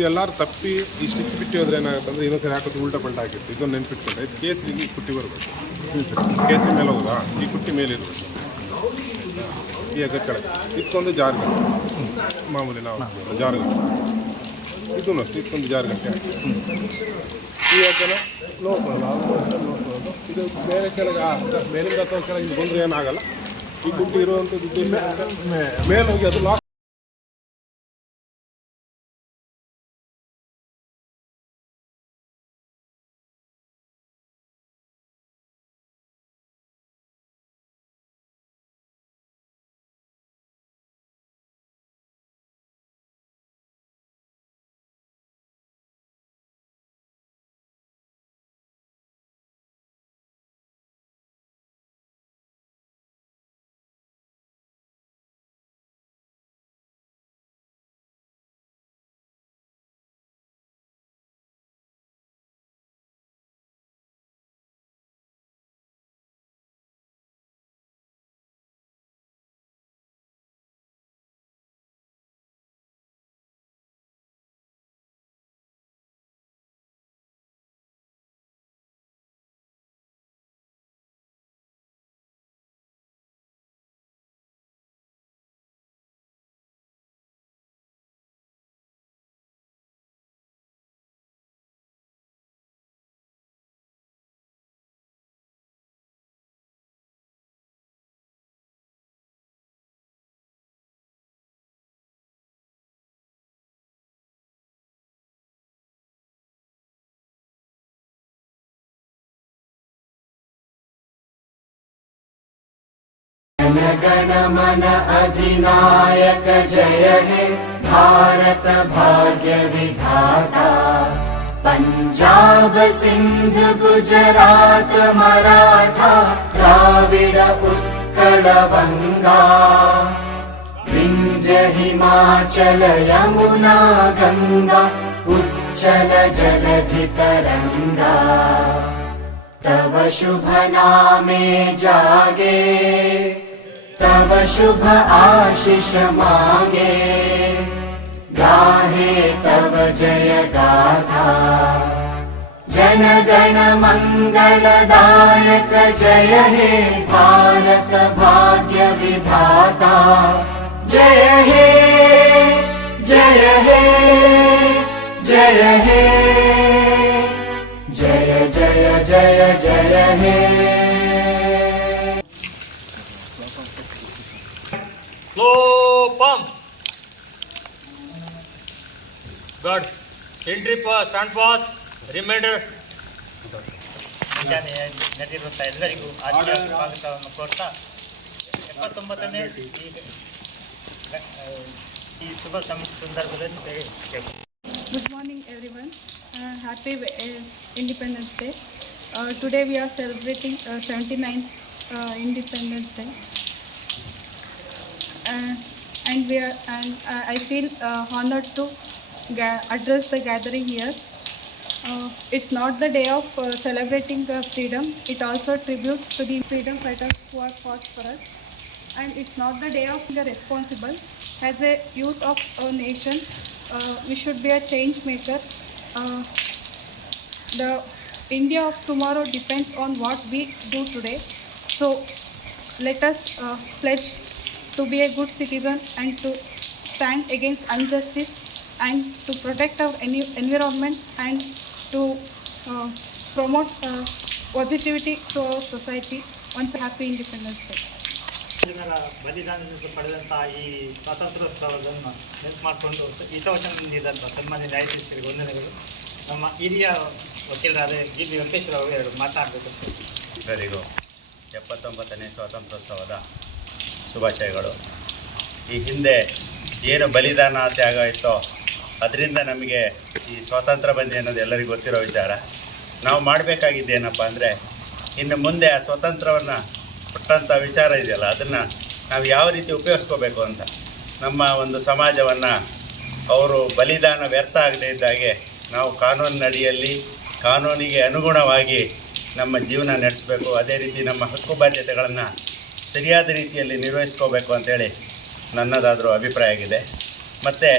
ಇದು ಎಲ್ಲರೂ ತಪ್ಪಿ ಈ ಸ್ಟಿಚ್ ಬಿಟ್ಟು ಹೋದ್ರೆ ಏನಾಗುತ್ತಂದ್ರೆ ಇನ್ನೊಂದ್ಸರಿ ಹಾಕೋದು ಉಲ್ಟಾ ಪಲ್ಟ ಆಗಿತ್ತು. ಇದೊಂದು ನೆನ್ಪಿಟ್ಕೊಂಡೆ. ಇದು ಕೇಸರಿಗೆ ಈ ಕುಟ್ಟಿ ಬರಬೇಕು. ಕೇಸರಿ ಮೇಲೆ ಹೋಗೋದಾ? ಈ ಕುಟ್ಟಿ ಮೇಲೆ ಇರಬೇಕು. ಈ ಅಗ್ಗ ಕೆಳಗೆ. ಇದಕ್ಕೊಂದು ಜಾರು ಗಂಟೆ ಮಾಮೂಲಿ ನಾವು ಜಾರು ಗಂಟೆ ಇದೂ ಅಷ್ಟು ಇದಕ್ಕೊಂದು ಜಾರು ಗಂಟೆ ಈ ಅಗ್ಗನ ನೋಡ್ಕೊಳ್ಳೋದು ಇದು ಮೇಲೆ ಕೆಳಗೆ ಮೇಲಿಂದ ಅಥವಾ ಕೆಳಗೆ ಬಂದರೆ ಏನಾಗಲ್ಲ. ಈ ಕುಟ್ಟಿ ಇರುವಂಥದ್ದು ಮೇಲೆ. ಹೋಗಿ ಅದು ಲಾಕ್ गण अधिनायक जय हे। भारत भाग्य विधाता। पञ्जाब सिन्ध गुजरात मराठा द्राविड उत्कल वङ्गा विन्ध्य हिमाचल यमुना गङ्गा उच्चल जलधि तरङ्गा तव शुभ नामे जागे तव शुभ आशिष मागे। गाहे तव जय गाथा। जन गण जय हे भारत भाग्य विधाता। जय हे जय हे जय हे। जय जय जय जय हे Pass, stand pass, remainder. ಮುಂಜಾನೆ ನಡೆದಿರುವಂಥ ಎಲ್ಲರಿಗೂ ಆತ್ಮೀಯ ಸ್ವಾಗತವನ್ನು ಕೋರ್ತಾ ಎಪ್ಪತ್ತೊಂಬತ್ತನೇ ಈ ಶುಭ ಸಂದರ್ಭದಲ್ಲಿ Good morning, everyone. Uh, happy uh, Independence Day. Uh, today we are celebrating uh, 79th uh, Independence Day, uh, and we are address the gathering here. Uh, it's not the day of uh, celebrating the freedom. It also tributes to the freedom fighters who have fought for us. And it's not the day of the responsible. As a youth of a nation, uh, we should be a change maker. Uh, the India of tomorrow depends on what we do today. So let us uh, pledge to be a good citizen and to stand against injustice and to protect our en environment and to uh, promote uh, positivity to our society. Once happy Independence. Day. ಜನರ ಬಲಿದಾನದಿಂದ ಪಡೆದಂಥ ಈ ಸ್ವಾತಂತ್ರ್ಯೋತ್ಸವವನ್ನು ನೆನಪು ಮಾಡಿಕೊಂಡು ಹಿತವಚನ ನೀಡಿದಂಥ ಸನ್ಮಾನ್ಯ ನ್ಯಾಯಾಧೀಶರಿಗೆ ವಂದನೆಗಳು. ನಮ್ಮ ಹಿರಿಯ ವಕೀಲರಾದ ಜಿ. ಬಿ. ವೆಂಕಟೇಶ್ವರ ಅವರು ಎರಡು ಮಾತಾಡಬೇಕು. ಎಲ್ಲರಿಗೂ ಎಪ್ಪತ್ತೊಂಬತ್ತನೇ ಸ್ವಾತಂತ್ರ್ಯೋತ್ಸವದ ಶುಭಾಶಯಗಳು. ಈ ಹಿಂದೆ ಏನು ಬಲಿದಾನ ತ್ಯಾಗ ಇತ್ತೋ ಅದರಿಂದ ನಮಗೆ ಈ ಸ್ವಾತಂತ್ರ್ಯ ಬಂದಿ ಅನ್ನೋದು ಎಲ್ಲರಿಗೂ ಗೊತ್ತಿರೋ ವಿಚಾರ. ನಾವು ಮಾಡಬೇಕಾಗಿದ್ದೇನಪ್ಪ ಅಂದರೆ, ಇನ್ನು ಮುಂದೆ ಆ ಸ್ವಾತಂತ್ರ್ಯವನ್ನು ಕೊಟ್ಟಂಥ ವಿಚಾರ ಇದೆಯಲ್ಲ, ಅದನ್ನು ನಾವು ಯಾವ ರೀತಿ ಉಪಯೋಗಿಸ್ಕೋಬೇಕು ಅಂತ. ನಮ್ಮ ಒಂದು ಸಮಾಜವನ್ನು ಅವರು ಬಲಿದಾನ ವ್ಯರ್ಥ ಆಗದೇ ಇದ್ದಾಗೆ ನಾವು ಕಾನೂನಿನಡಿಯಲ್ಲಿ ಕಾನೂನಿಗೆ ಅನುಗುಣವಾಗಿ ನಮ್ಮ ಜೀವನ ನಡೆಸಬೇಕು, ಅದೇ ರೀತಿ ನಮ್ಮ ಹಕ್ಕು ಬಾಧ್ಯತೆಗಳನ್ನು ಸರಿಯಾದ ರೀತಿಯಲ್ಲಿ ನಿರ್ವಹಿಸ್ಕೋಬೇಕು ಅಂತೇಳಿ ನನ್ನದಾದರೂ ಅಭಿಪ್ರಾಯ ಆಗಿದೆ. ಮತ್ತು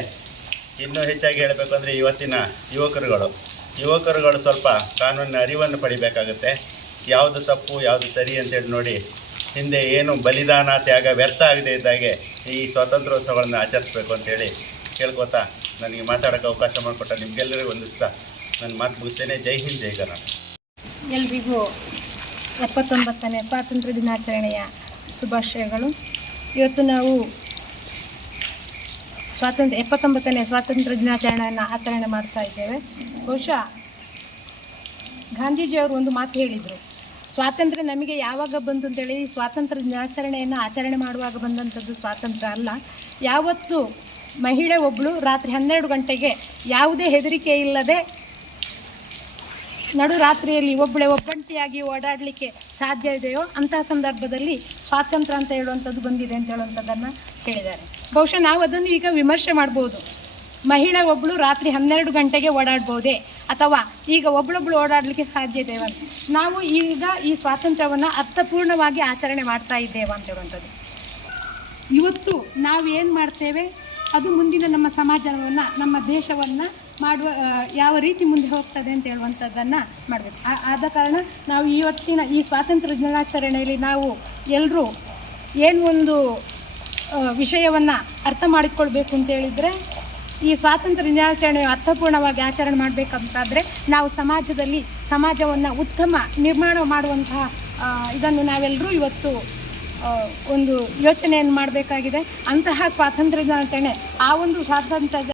ಇನ್ನೂ ಹೆಚ್ಚಾಗಿ ಹೇಳಬೇಕು ಅಂದರೆ ಇವತ್ತಿನ ಯುವಕರುಗಳು. ಯುವಕರುಗಳು ಸ್ವಲ್ಪ ಕಾನೂನಿನ ಅರಿವನ್ನು ಪಡಿಬೇಕಾಗುತ್ತೆ. ಯಾವುದು ತಪ್ಪು, ಯಾವುದು ಸರಿ ಅಂತೇಳಿ ನೋಡಿ. ಹಿಂದೆ ಏನು ಬಲಿದಾನ, ತ್ಯಾಗ ವ್ಯರ್ಥ ಆಗದೆ ಇದ್ದಾಗೆ ಈ ಸ್ವಾತಂತ್ರ್ಯೋತ್ಸವಗಳನ್ನು ಆಚರಿಸ್ಬೇಕು ಅಂತೇಳಿ ಕೇಳ್ಕೊತಾ ನನಗೆ ಮಾತಾಡೋಕೆ ಅವಕಾಶ ಮಾಡಿಕೊಟ್ಟ ನಿಮಗೆಲ್ಲರಿಗೂ ಒಂದು ಇಷ್ಟ ನನ್ನ ಮಾತು ಮುಗಿಸ್ತೇನೆ. ಜೈ ಹಿಂದ್, ಜೈ ಕರ್ನಾಟಕ ಎಲ್ರಿಗೂ ಎಪ್ಪತ್ತೊಂಬತ್ತನೇ ಸ್ವಾತಂತ್ರ್ಯ ದಿನಾಚರಣೆಯ ಶುಭಾಶಯಗಳು. ಇವತ್ತು ನಾವು ಸ್ವಾತಂತ್ರ್ಯ, ಎಪ್ಪತ್ತೊಂಬತ್ತನೇ ಸ್ವಾತಂತ್ರ್ಯ ದಿನಾಚರಣೆಯನ್ನು ಆಚರಣೆ ಮಾಡ್ತಾ ಇದ್ದೇವೆ. ಬಹುಶಃ ಗಾಂಧೀಜಿಯವರು ಒಂದು ಮಾತು ಹೇಳಿದರು. ಸ್ವಾತಂತ್ರ್ಯ ನಮಗೆ ಯಾವಾಗ ಬಂತು ಅಂತೇಳಿ, ಸ್ವಾತಂತ್ರ್ಯ ದಿನಾಚರಣೆಯನ್ನು ಆಚರಣೆ ಮಾಡುವಾಗ ಬಂದಂಥದ್ದು ಸ್ವಾತಂತ್ರ್ಯ ಅಲ್ಲ. ಯಾವತ್ತು ಮಹಿಳೆ ಒಬ್ಬಳು ರಾತ್ರಿ ಹನ್ನೆರಡು ಗಂಟೆಗೆ ಯಾವುದೇ ಹೆದರಿಕೆ ಇಲ್ಲದೆ ನಡು ರಾತ್ರಿಯಲ್ಲಿ ಒಬ್ಬಳೆ ಒಬ್ಬಂಟಿಯಾಗಿ ಓಡಾಡಲಿಕ್ಕೆ ಸಾಧ್ಯ ಇದೆಯೋ ಅಂತಹ ಸಂದರ್ಭದಲ್ಲಿ ಸ್ವಾತಂತ್ರ್ಯ ಅಂತ ಹೇಳುವಂಥದ್ದು ಬಂದಿದೆ ಅಂತ ಹೇಳುವಂಥದ್ದನ್ನು ಹೇಳಿದ್ದಾರೆ ಬಹುಶಃ ನಾವು ಅದನ್ನು ಈಗ ವಿಮರ್ಶೆ ಮಾಡ್ಬೋದು. ಮಹಿಳೆ ಒಬ್ಬಳು ರಾತ್ರಿ ಹನ್ನೆರಡು ಗಂಟೆಗೆ ಓಡಾಡ್ಬೋದೇ? ಅಥವಾ ಈಗ ಒಬ್ಬಳೊಬ್ಳು ಓಡಾಡಲಿಕ್ಕೆ ಸಾಧ್ಯ ಇದೆಯಾ ನಾವು ಈಗ ಈ ಸ್ವಾತಂತ್ರ್ಯವನ್ನು ಅರ್ಥಪೂರ್ಣವಾಗಿ ಆಚರಣೆ ಮಾಡ್ತಾ ಇದ್ದೇವೆ ಅಂತ ಹೇಳುವಂಥದ್ದು. ಇವತ್ತು ನಾವು ಏನು ಮಾಡ್ತೇವೆ? ಅದು ಮುಂದಿನ ನಮ್ಮ ಸಮಾಜವನ್ನು, ನಮ್ಮ ದೇಶವನ್ನು ಮಾಡುವ ಯಾವ ರೀತಿ ಮುಂದೆ ಹೋಗ್ತದೆ ಅಂತ ಹೇಳುವಂಥದ್ದನ್ನು ಮಾಡಬೇಕು. ಆದ ಕಾರಣ ನಾವು ಇವತ್ತಿನ ಈ ಸ್ವಾತಂತ್ರ್ಯ ದಿನಾಚರಣೆಯಲ್ಲಿ ನಾವು ಎಲ್ಲರೂ ಏನು ಒಂದು ವಿಷಯವನ್ನು ಅರ್ಥ ಮಾಡಿಕೊಳ್ಬೇಕು ಅಂತ ಹೇಳಿದರೆ, ಈ ಸ್ವಾತಂತ್ರ್ಯ ದಿನಾಚರಣೆಯು ಅರ್ಥಪೂರ್ಣವಾಗಿ ಆಚರಣೆ ಮಾಡಬೇಕಂತಾದರೆ ನಾವು ಸಮಾಜದಲ್ಲಿ ಸಮಾಜವನ್ನು ಉತ್ತಮ ನಿರ್ಮಾಣ ಮಾಡುವಂತಹ ಇದನ್ನು ನಾವೆಲ್ಲರೂ ಇವತ್ತು ಒಂದು ಯೋಚನೆಯನ್ನು ಮಾಡಬೇಕಾಗಿದೆ. ಅಂತಹ ಸ್ವಾತಂತ್ರ್ಯ ದಿನಾಚರಣೆ ಆ ಒಂದು ಸ್ವಾತಂತ್ರ್ಯ